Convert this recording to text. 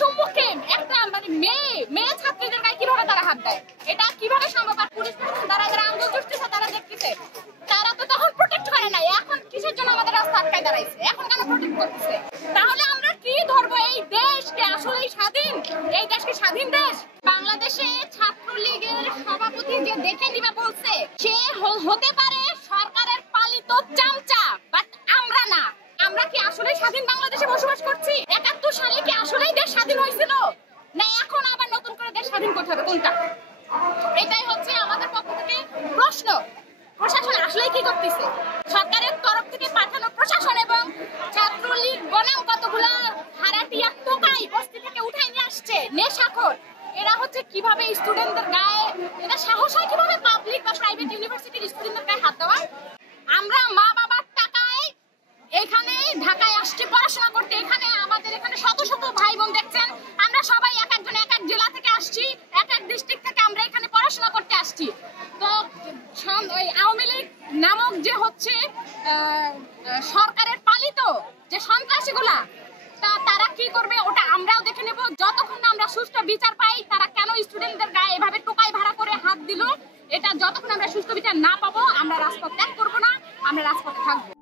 সম্মুখীন একটা মানে মেয়ে ছাত্রীদের গায়ে কিভাবে তারা হাত দেয়, এটা কিভাবে সম্ভব? আর পুলিশ প্রশাসন যারা আন্দোলন করতেছে তারা দেখতেছে, তারা তো তখন প্রোটেক্ট করে নাই, এখন কিসের জন্য আমাদের রাস্তা আটকায় দাঁড়াইছে, এখন কেন প্রোটেক্ট করতেছে? তাহলে আমরা কি ধরবো? এই দেশকে আসলেই স্বাধীন? এই দেশকে স্বাধীন দেশ? বাংলাদেশে ছাত্রলীগের সভাপতি যে দেখে দিবে বলছে, সে হতে পারে সরকারের পালিত চামচা, বাট আমরা না। আমরা কি আসলে স্বাধীন বাংলাদেশে বসবাস করছি? ৭১ সালে কি আসলেই দেশ স্বাধীন হয়েছিল, না এখন আবার নতুন করে দেশ স্বাধীন করতে হবে? কোনটা? এটাই হচ্ছে আমাদের পক্ষ থেকে প্রশ্ন। প্রশাসন আসলে কি করতেছে? সরকারের তরফ থেকে পাঠানো প্রশাসন এবং ছাত্রলীগ বনাম কতগুলা হারাটিয়া টোকাই বস্তি থেকে উঠাই নিয়ে আসছে নেশাখোর, এরা হচ্ছে কিভাবে স্টুডেন্টদের গায়ে, এটা সাহস হয় কিভাবে পাবলিক বা প্রাইভেট ইউনিভার্সিটির স্টুডেন্টদের গায়ে হাত দেওয়ার? আমরা মা বাবার টাকায় এখানে ঢাকায় আসছি পড়াশোনা করতে, এখানে আমাদের এখানে শত শত ভাই বোন দেখছেন, আমরা সবাই এক একজন এক এক জেলা থেকে আসছি, এক এক ডিস্ট্রিক্ট থেকে আমরা এখানে পড়াশোনা করতে আসছি। তো ওই আওয়ামী লীগ নামক যে হচ্ছে সরকারের পালিত যে সন্ত্রাসীগুলা, তারা কি করবে ওটা আমরাও দেখে নেব। যতক্ষণ না আমরা সুষ্ঠু বিচার পাই, তারা কেন স্টুডেন্টদের গায়ে এভাবে টোকাই ভাড়া করে হাত দিল, এটা যতক্ষণ আমরা সুষ্ঠু বিচার না পাবো আমরা রাজপথ ত্যাগ করবো না, আমরা রাজপথে থাকবো।